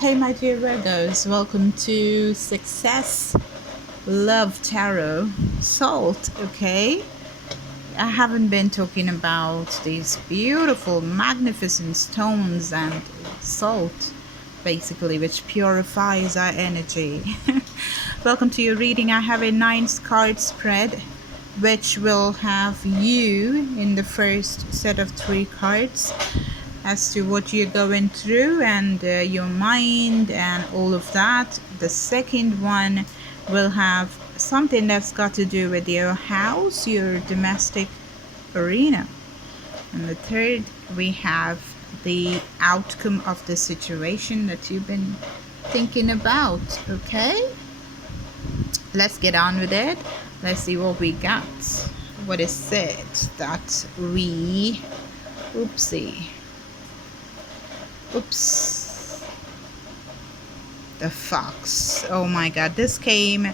Hey, my dear Virgos, welcome to Success Love Tarot Salt. Okay, I haven't been talking about these beautiful, magnificent stones and salt, basically, which purifies our energy. Welcome to your reading. I have a 9 card spread, which will have you in the first set of 3 cards as to what you're going through and your mind and all of that. The second one will have something that's got to do with your house, your domestic arena. And the third, we have the outcome of the situation that you've been thinking about. Okay, let's get on with it. Let's see what we got. What is it that we... Oops. The fox. Oh my god, this came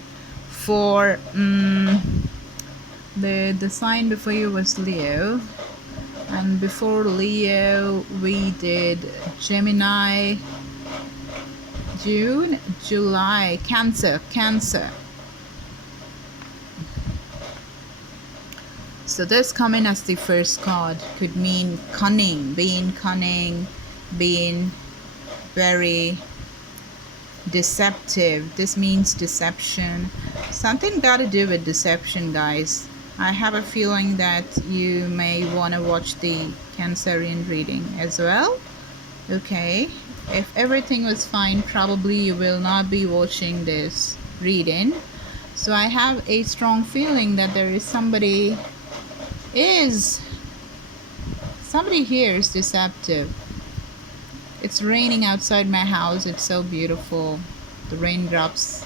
for the sign before you was Leo, and before Leo we did Gemini, June, July, Cancer. So this coming as the first card could mean cunning, being very deceptive. This means deception. Something got to do with deception, guys. I have a feeling that you may want to watch the Cancerian reading as well. Okay, if everything was fine, probably you will not be watching this reading. So I have a strong feeling that there is somebody here is deceptive. It's raining outside my house. It's so beautiful. The raindrops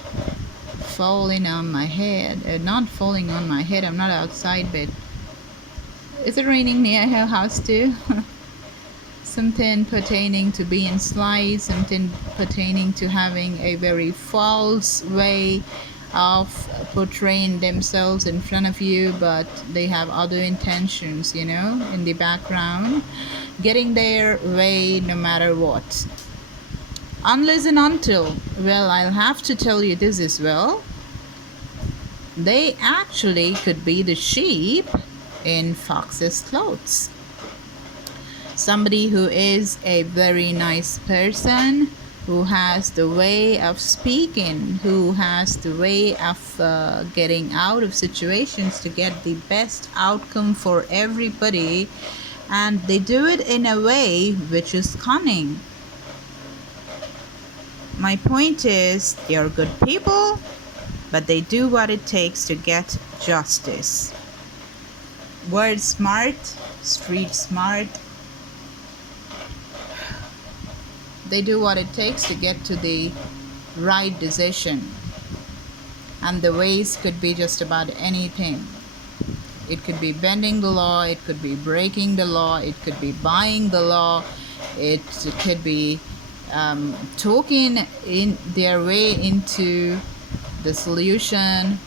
falling on my head. Not falling on my head. I'm not outside, but is it raining near your house too? Something pertaining to being sly. Something pertaining to having a very false way of portraying themselves in front of you, but they have other intentions, you know, in the background, getting their way no matter what. Unless and until, well, I'll have to tell you this as well, they actually could be the sheep in fox's clothes. Somebody who is a very nice person, who has the way of speaking, who has the way of getting out of situations to get the best outcome for everybody, and they do it in a way which is cunning. My point is, they're good people, but they do what it takes to get justice. Word smart, street smart. They do what it takes to get to the right decision. And the ways could be just about anything. It could be bending the law, it could be breaking the law, it could be buying the law, it could be talking in their way into the solution,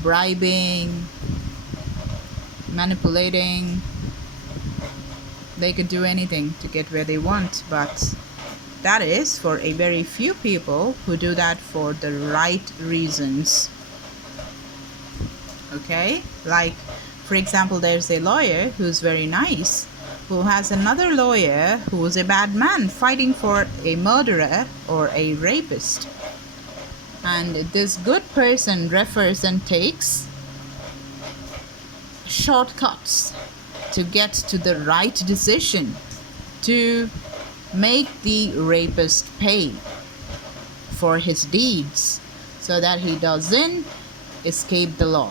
bribing, manipulating. They could do anything to get where they want, but that is for a very few people who do that for the right reasons. Okay, like for example, there's a lawyer who's very nice, who has another lawyer who's a bad man fighting for a murderer or a rapist, and this good person refers and takes shortcuts to get to the right decision, to make the rapist pay for his deeds so that he doesn't escape the law.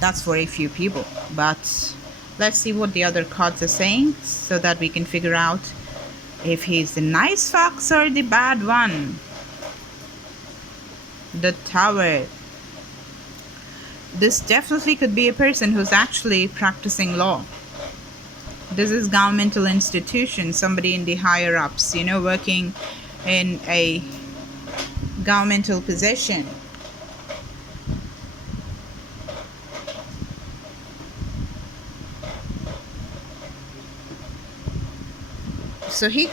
That's for a few people, but let's see what the other cards are saying so that we can figure out if he's the nice fox or the bad one. The Tower. This definitely could be a person who's actually practicing law. This is governmental institution, somebody in the higher ups, you know, working in a governmental position. So he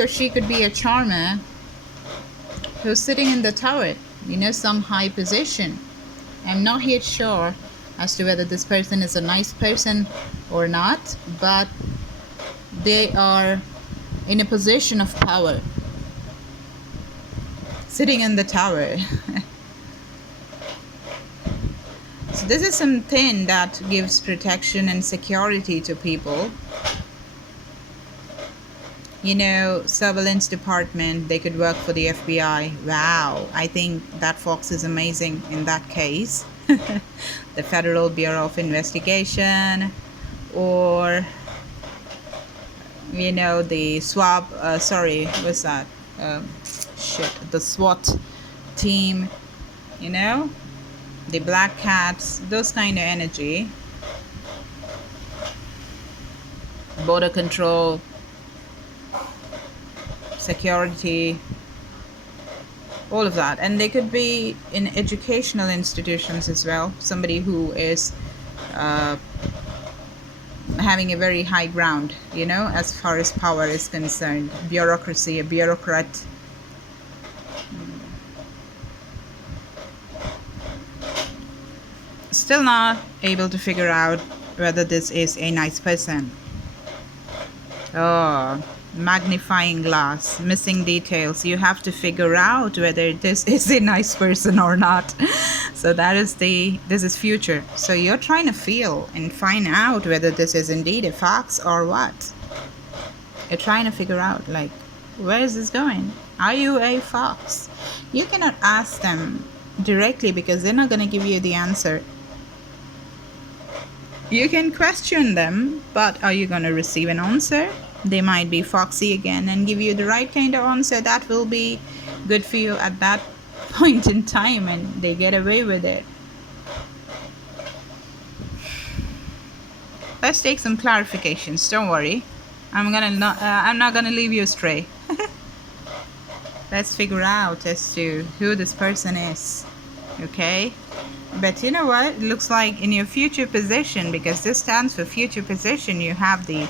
or she could be a charmer who's sitting in the tower, you know, some high position. I'm not yet sure as to whether this person is a nice person or not, but they are in a position of power, sitting in the tower. So this is something that gives protection and security to people. You know, surveillance department, they could work for the FBI. Wow, I think that fox is amazing in that case. The Federal Bureau of Investigation, or you know, the swab what's that, the SWAT team, you know, the black cats, those kind of energy. Border control, security, all of that. And they could be in educational institutions as well, somebody who is having a very high ground, you know, as far as power is concerned. Bureaucracy, a bureaucrat. Still not able to figure out whether this is a nice person. Oh, magnifying glass, missing details. You have to figure out whether this is a nice person or not. So that is this is future. So you're trying to feel and find out whether this is indeed a fox or what. You're trying to figure out, like, where is this going? Are you a fox? You cannot ask them directly because they're not going to give you the answer. You can question them, but are you going to receive an answer? They might be foxy again and give you the right kind of answer that will be good for you at that point in time, and they get away with it. Let's take some clarifications. Don't worry, I'm not gonna leave you astray. Let's figure out as to who this person is. Okay, but you know what, it looks like in your future position, because this stands for future position, you have the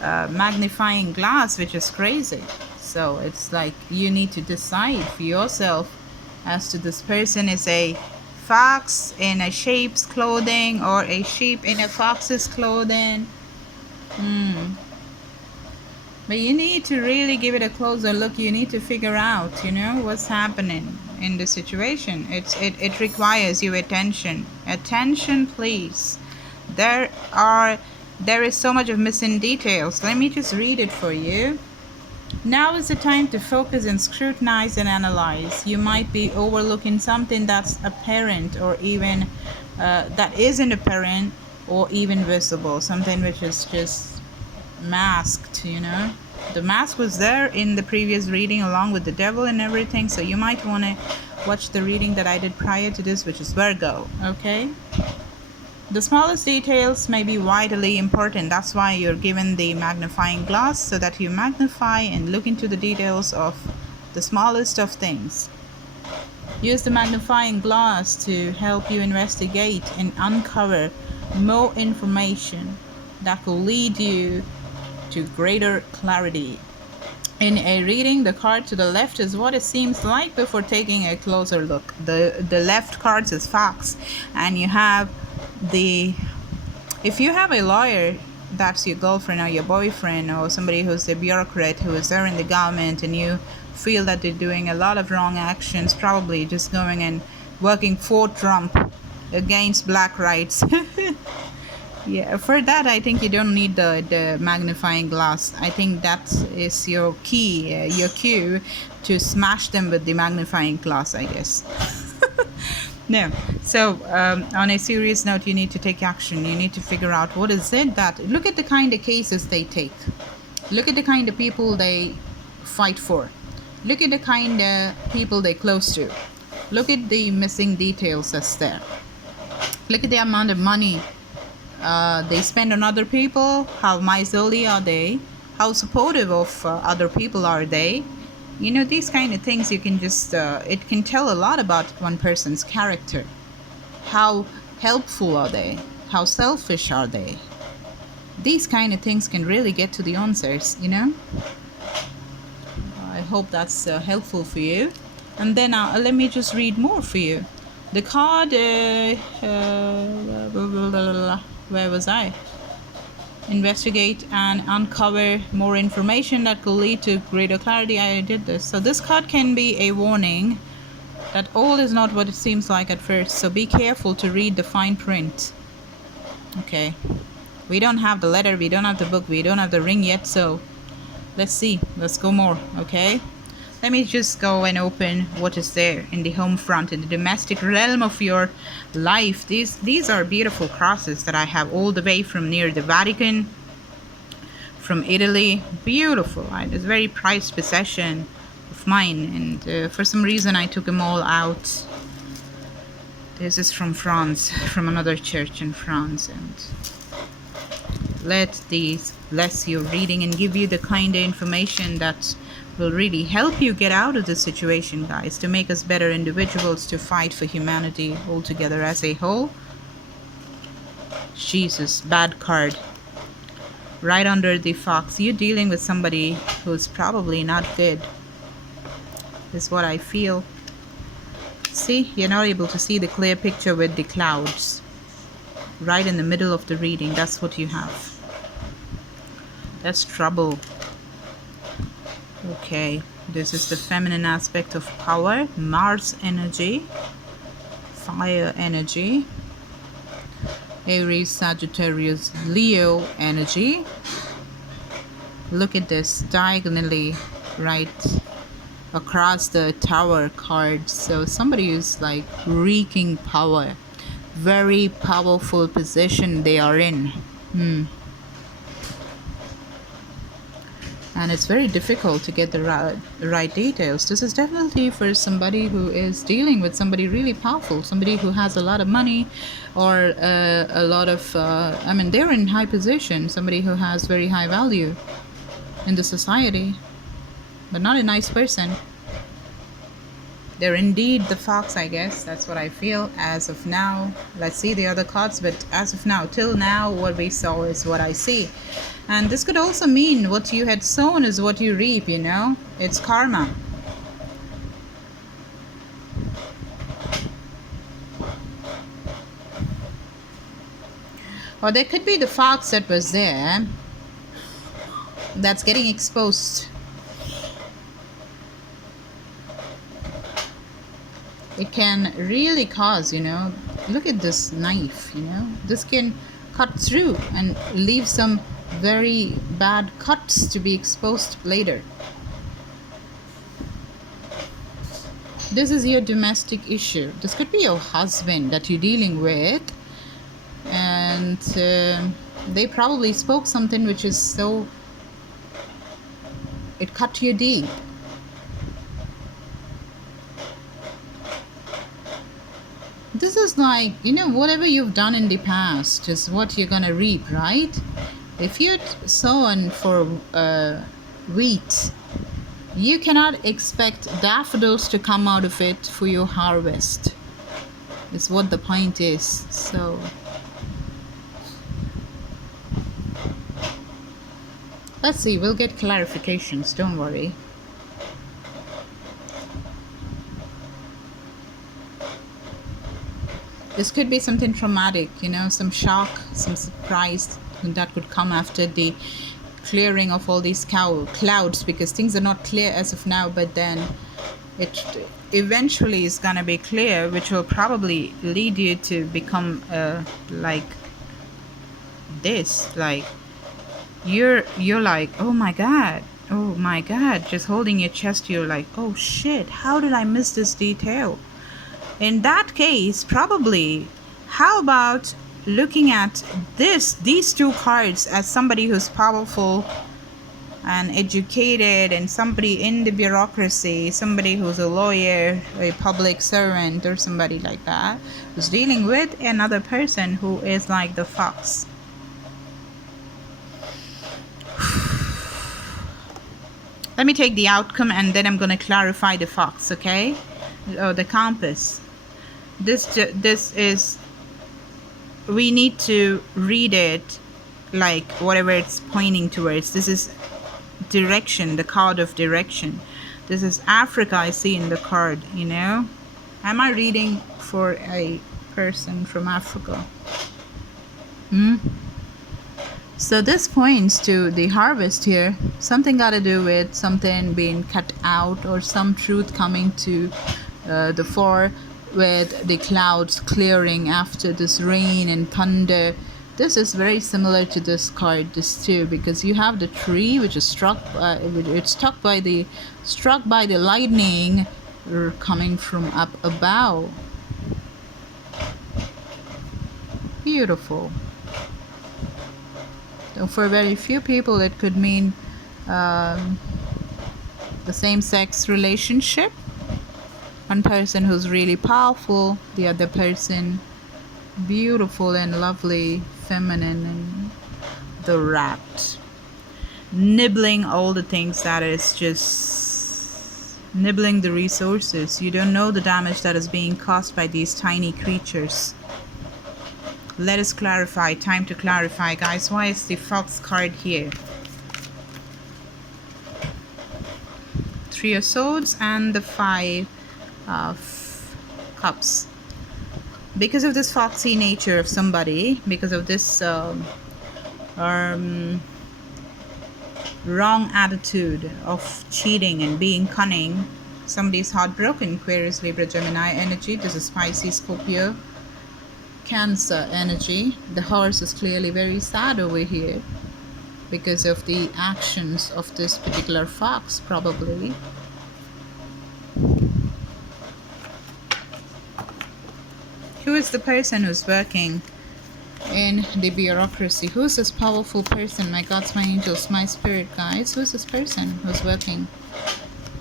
magnifying glass, which is crazy. So it's like you need to decide for yourself as to this person is a fox in a sheep's clothing or a sheep in a fox's clothing. But you need to really give it a closer look. You need to figure out, you know, what's happening in the situation. It requires your attention. Attention, please. There is so much of missing details. Let me just read it for you. Now is the time to focus and scrutinize and analyze. You might be overlooking something that's apparent, or even that isn't apparent, or even visible. Something which is just masked, you know. The mask was there in the previous reading along with the devil and everything. So you might want to watch the reading that I did prior to this, which is Virgo. Okay. The smallest details may be vitally important. That's why you're given the magnifying glass, so that you magnify and look into the details of the smallest of things. Use the magnifying glass to help you investigate and uncover more information that will lead you to greater clarity. In a reading, the card to the left is what it seems like before taking a closer look. The left card is fox, and you have if you have a lawyer, that's your girlfriend or your boyfriend, or somebody who's a bureaucrat who is there in the government, and you feel that they're doing a lot of wrong actions, probably just going and working for Trump against black rights. Yeah, for that I think you don't need the magnifying glass. I think that is your key, your cue to smash them with the magnifying glass, I guess. No. So on a serious note, you need to take action. You need to figure out what is it that, look at the kind of cases they take. Look at the kind of people they fight for. Look at the kind of people they close to. Look at the missing details that's there. Look at the amount of money they spend on other people. How miserly are they? How supportive of other people are they? You know, these kind of things you can just, it can tell a lot about one person's character. How helpful are they? How selfish are they? These kind of things can really get to the answers, you know. I hope that's helpful for you. And then let me just read more for you. The card, where was I? Investigate and uncover more information that could lead to greater clarity. I did this. So this card can be a warning that all is not what it seems like at first. So be careful to read the fine print. Okay. We don't have the letter, we don't have the book, we don't have the ring yet, so let's see. Let's go more, okay? Let me just go and open what is there in the home front, in the domestic realm of your life. These are beautiful crosses that I have all the way from near the Vatican, from Italy. Beautiful. It's a very prized possession of mine, and for some reason I took them all out. This is from France, from another church in France, and let these bless your reading and give you the kind of information that will really help you get out of the situation, guys, to make us better individuals, to fight for humanity all together as a whole. Jesus, bad card. Right under the fox. You're dealing with somebody who's probably not good, is what I feel. See, you're not able to see the clear picture with the clouds. Right in the middle of the reading, that's what you have. That's trouble. Okay, this is the feminine aspect of power. Mars energy, fire energy, Aries, Sagittarius, Leo energy. Look at this diagonally right across the tower cards. So somebody is like wreaking power. Very powerful position they are in. And it's very difficult to get the right details. This is definitely for somebody who is dealing with somebody really powerful, somebody who has a lot of money, or a lot of I mean, they're in high position, somebody who has very high value in the society, but not a nice person. They're indeed the fox, I guess. That's what I feel as of now. Let's see the other cards, but as of now, till now, what we saw is what I see. And this could also mean what you had sown is what you reap, you know? It's karma. Or there could be the fox that was there that's getting exposed. It can really cause, you know, look at this knife, you know, this can cut through and leave some very bad cuts to be exposed later. This is your domestic issue. This could be your husband that you're dealing with, and they probably spoke something which is so, it cut you deep. This is like, you know, whatever you've done in the past is what you're gonna reap, right? If you'd sown for wheat, you cannot expect daffodils to come out of it for your harvest, is what the point is. So let's see, we'll get clarifications, don't worry. This could be something traumatic, you know, some shock, some surprise that could come after the clearing of all these clouds, because things are not clear as of now, but then it eventually is gonna be clear, which will probably lead you to become like this, like you're like, oh my god, just holding your chest. You're like, oh shit, how did I miss this detail? In that case, probably, how about looking at these two cards as somebody who's powerful and educated, and somebody in the bureaucracy, somebody who's a lawyer, a public servant, or somebody like that, who's dealing with another person who is like the fox. Let me take the outcome and then I'm going to clarify the fox, okay? Oh, the compass. This is, we need to read it like whatever it's pointing towards. This is direction, the card of direction. This is Africa I see in the card, you know. Am I reading for a person from Africa? So this points to the harvest here. Something got to do with something being cut out or some truth coming to the fore, with the clouds clearing after this rain and thunder. This is very similar to this card, this too, because you have the tree which is struck by the lightning coming from up above. Beautiful. So for very few people, it could mean the same-sex relationship. One person who's really powerful, the other person beautiful and lovely, feminine, and the rat nibbling all the things that is just nibbling the resources. You don't know the damage that is being caused by these tiny creatures. Let us clarify. Time to clarify, guys. Why is the fox card here? Three of Swords and the Five of Cups. Because of this foxy nature of somebody, because of this wrong attitude of cheating and being cunning, somebody's heartbroken. Aquarius, Libra, Gemini energy. This is Pisces, Scorpio, Cancer energy. The horse is clearly very sad over here because of the actions of this particular fox, probably. Who is the person who's working in the bureaucracy? Who's this powerful person? My gods, my angels, my spirit guides. Who's this person who's working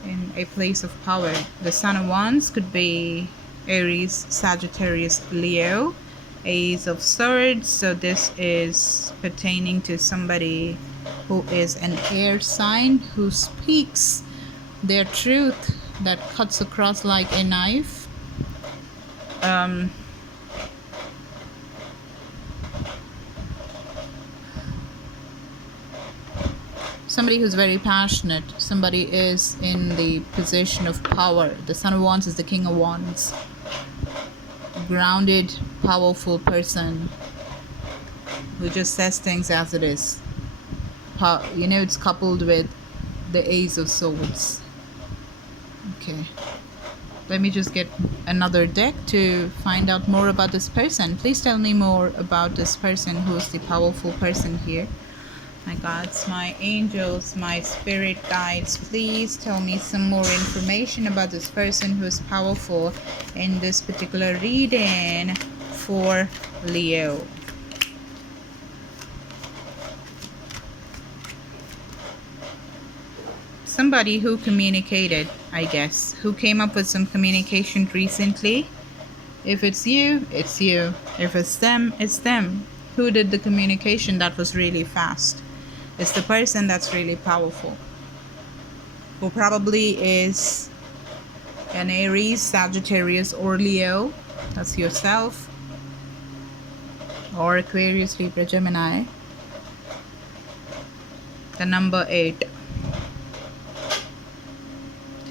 in a place of power? The Son of Wands could be Aries, Sagittarius, Leo. Ace of Swords, so this is pertaining to somebody who is an air sign, who speaks their truth that cuts across like a knife. Somebody who's very passionate. Somebody is in the position of power. The Son of Wands is the King of Wands. Grounded, powerful person who just says things as it is. You know, it's coupled with the Ace of Swords. Okay, let me just get another deck to find out more about this person. Please tell me more about this person. Who's the powerful person here? My gods, my angels, my spirit guides, please tell me some more information about this person who is powerful in this particular reading for Leo. Somebody who communicated, I guess, who came up with some communication recently. If it's you, it's you. If it's them, it's them. Who did the communication that was really fast? It's the person that's really powerful, who probably is an Aries, Sagittarius, or Leo. That's yourself. Or Aquarius, Libra, Gemini. The number 8.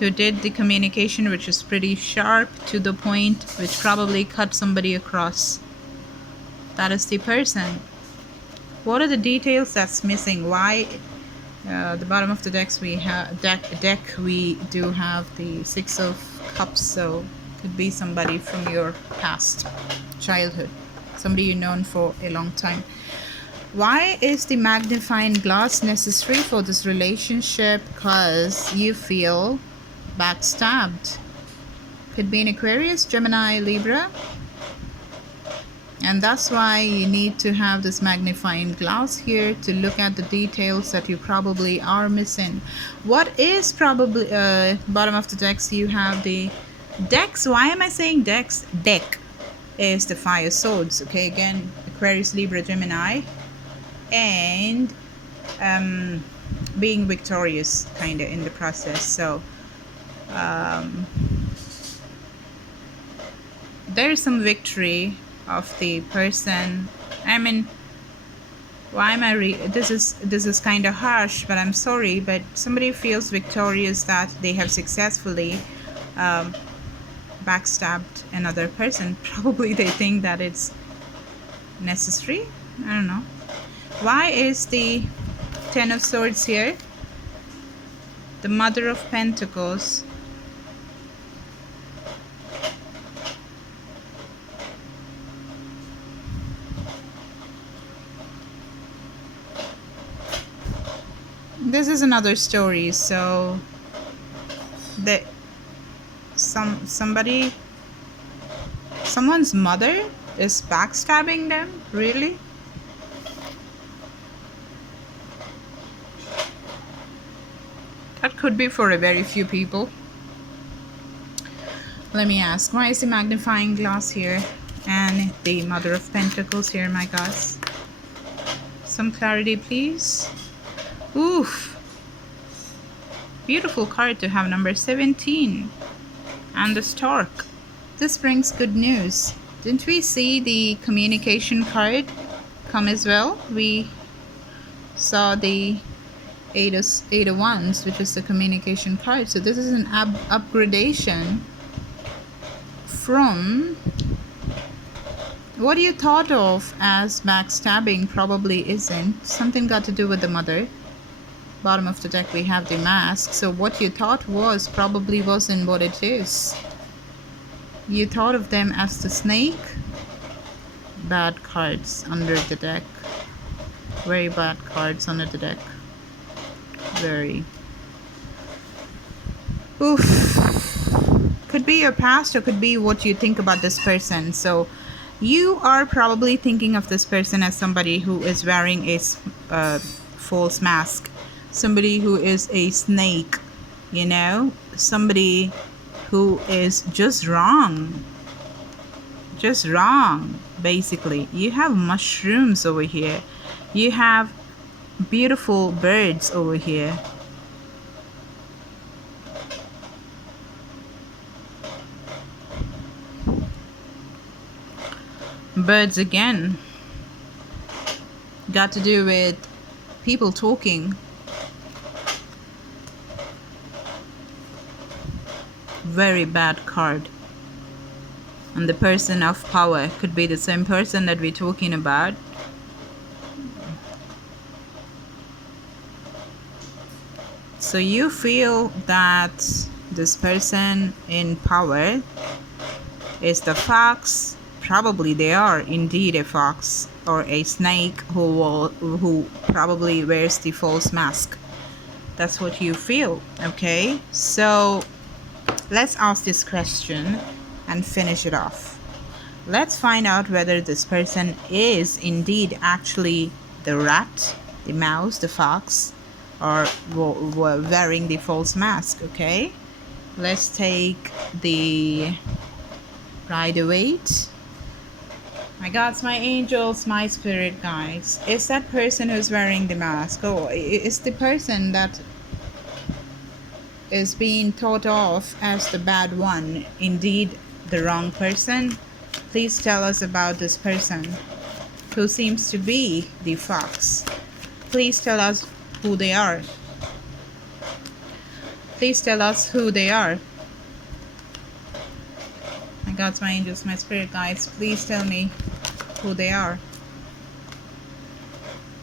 Who did the communication, which is pretty sharp, to the point, which probably cut somebody across. That is the person. What are the details that's missing? Why the bottom of the decks we have deck we do have the Six of Cups, so could be somebody from your past childhood, somebody you've known for a long time. Why is the magnifying glass necessary for this relationship? Because you feel backstabbed. Could be an Aquarius, Gemini, Libra. And that's why you need to have this magnifying glass here to look at the details that you probably are missing. What is probably bottom of the decks? You have the decks. Why am I saying decks? Deck is the Five of Swords. Okay, again, Aquarius, Libra, Gemini, and being victorious kind of in the process. So there's some victory of the person. I mean, Why am I this is kind of harsh, but I'm sorry, but somebody feels victorious that they have successfully um, backstabbed another person. Probably they think that it's necessary. I don't know. Why is the Ten of Swords here? The Mother of Pentacles. This is another story. So that someone's mother is backstabbing them. Really? That could be for a very few people. Let me ask, why is the magnifying glass here and the Mother of Pentacles here, my gods? Some clarity, please. Oof. Beautiful card to have, number 17. And the Stork. This brings good news. Didn't we see the communication card come as well? We saw the Eight of Wands, which is the communication card. So this is an upgradation from what you thought of as backstabbing. Probably isn't. Something got to do with the mother. Bottom of the deck we have the Mask. So what you thought was probably wasn't what it is. You thought of them as the Snake. Bad cards under the deck. Very bad cards under the deck. Very. Oof. Could be your past or could be what you think about this person. So you are probably thinking of this person as somebody who is wearing a false mask. Somebody who is a snake. You know? Somebody who is just wrong. Just wrong, basically. You have mushrooms over here. You have beautiful birds over here. Birds again. Got to do with people talking. Very bad card. And the person of power could be the same person that we're talking about. So you feel that this person in power is the fox. Probably they are indeed a fox or a snake who probably wears the false mask. That's what you feel. Okay, so let's ask this question and finish it off. Let's find out whether this person is indeed actually the rat, the mouse, the fox, or wearing the false mask. Okay, let's take the Rider-Waite. My gods, my angels, my spirit guides. Is that person who's wearing the mask? Oh, is the person that is being thought of as the bad one indeed the wrong person? Please tell us about this person who seems to be the fox. Please tell us who they are. Please tell us who they are. My gods, my angels, my spirit guides, please tell me who they are.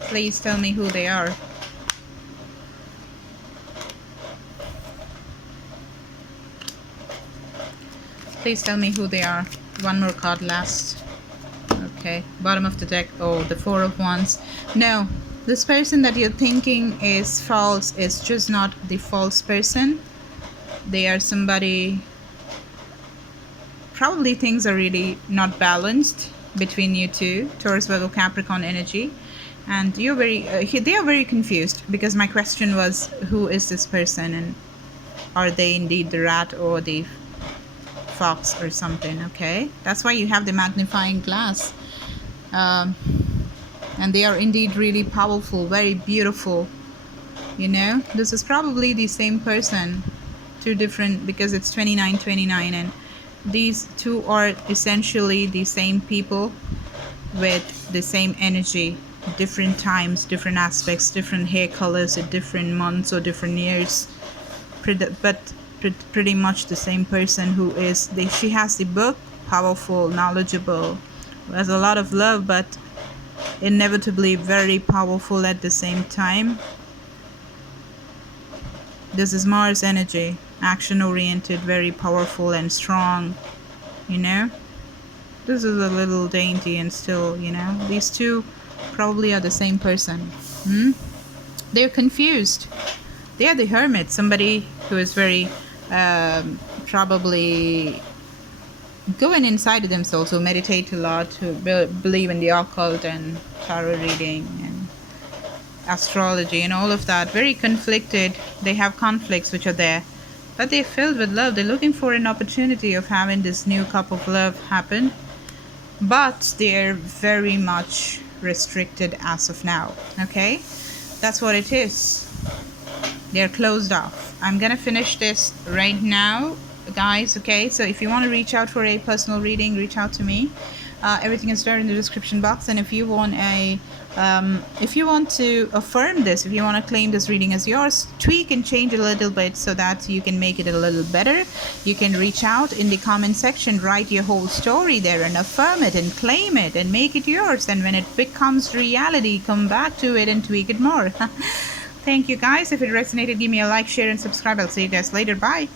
Please tell me who they are. Please tell me who they are. One more card last. Okay, bottom of the deck. Oh, the Four of Wands. No, this person that you're thinking is false is just not the false person. They are somebody. Probably things are really not balanced between you two, Taurus, Virgo, Capricorn energy, and you're very they are very confused because my question was, who is this person and are they indeed the rat or the fox or something? Okay, that's why you have the magnifying glass, and they are indeed really powerful, very beautiful. You know, this is probably the same person, two different, because it's 29 and these two are essentially the same people with the same energy. different times, different aspects, different hair colors at different months or different years, but pretty much the same person who is she has the book, powerful, knowledgeable, has a lot of love, but inevitably very powerful at the same time. This is Mars energy, action oriented, very powerful and strong, you know. This is a little dainty and still, you know, these two probably are the same person. They're confused. They are the hermit, somebody who is very probably going inside of themselves, who meditate a lot, who believe in the occult and tarot reading and astrology and all of that. Very conflicted. They have conflicts which are there, but they're filled with love. They're looking for an opportunity of having this new cup of love happen, but they're very much restricted as of now. Okay, that's what it is. They're closed off. I'm gonna finish this right now, guys. Okay, so if you want to reach out for a personal reading, reach out to me. Everything is there in the description box. And if you want to affirm this, if you want to claim this reading as yours, tweak and change a little bit so that you can make it a little better, you can reach out in the comment section, write your whole story there and affirm it and claim it and make it yours. And when it becomes reality, come back to it and tweak it more. Thank you, guys. If it resonated, give me a like, share, and subscribe. I'll see you guys later. Bye.